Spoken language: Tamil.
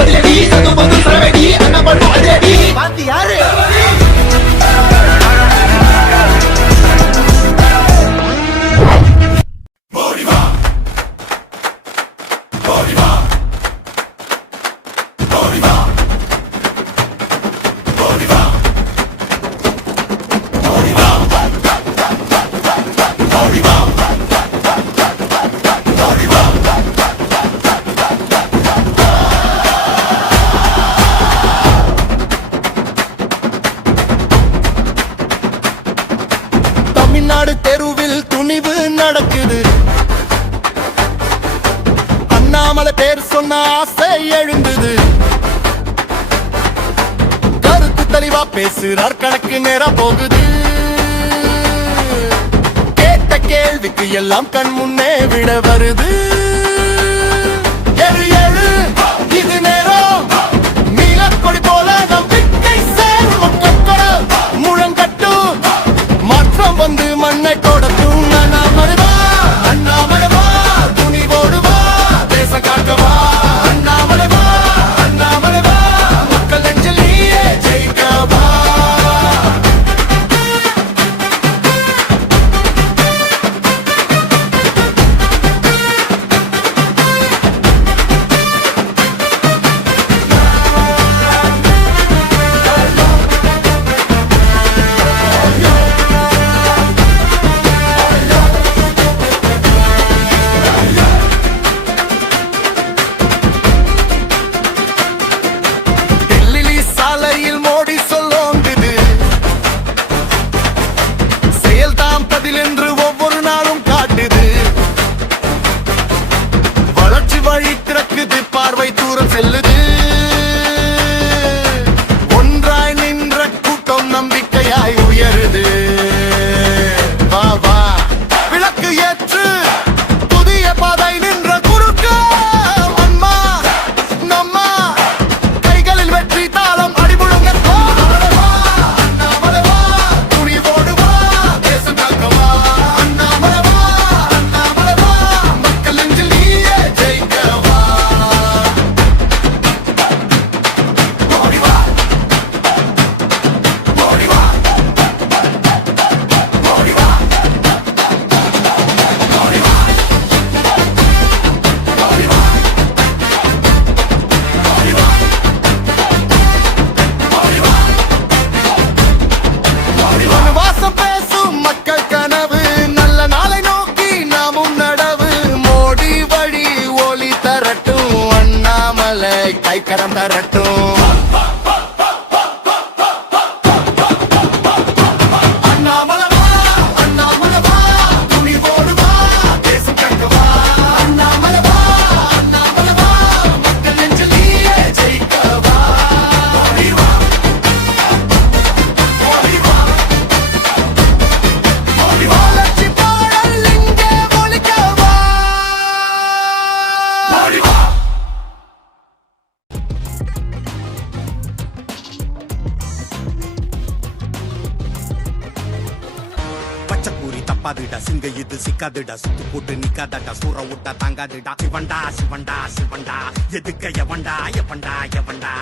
பதிலடி சது பொது சரவடி அண்ணா பண்ணும் அதிரடி பாத்தி யாரு தமிழ்நாடு தெருவில் துணிவு நடக்குது. அண்ணாமலை பேர் சொன்ன ஆசை எழுந்தது. கருத்து தெளிவா பேசுறார், கணக்கு நேரம் போகுது. கேட்ட கேள்விக்கு எல்லாம் கண் முன்னே விட வருது. எழு எழு இது நேரம், நீலக்கொடி போல நம்பிக்கை சேரும் மக்கள் முழங்கட்டும், மாற்றம் வந்து மண்ணை கொடுக்கும். அண்ணாமலைவா அண்ணாமலைவா துணிவோடுவா தேசம் காக்கவா. அண்ணாமலைவா அண்ணாமலைவா மக்கள் நெஞ்சில் நீயே ஜெயிக்கவா. என்று ஒவ்வொரு நாளும் காட்டுது. வளர்ச்சி வழி திறக்குது, பார்வை தூரம் செல்லுது. ஒன்றாய் நின்ற கூட்டம் நம்பிக்கையாய் உயருது. வா வா விளக்கு ஏற்று புதிய பாதை நின்ற குறுக்க அம்மா நம்மா கைகளில் வெற்றி தாளம் அடிமுழங்க. கைக்கரம் தரட்டும். அண்ணாமலைவா அண்ணாமலைவா துணிவோடுவா தேசம் காக்கவா. அண்ணாமலைவா அண்ணாமலைவா மக்கள் நெஞ்சில் நீயே ஜெயிக்கவா. ஓடிவா ஓடிவா ஓடிவா லட்சி பாடல் இங்கே ஒலிக்கவா. ஓடிவா பச்சைக்கூறி தப்பாதுடா, சிங்க இது சிக்காதுடா, சுத்து போட்டு நிக்காதடா, சூற விட்டா தாங்காதுடா. சிவண்டா சிவண்டா சிவண்டா எதுக்க எவண்டா எவண்டா எவண்டா.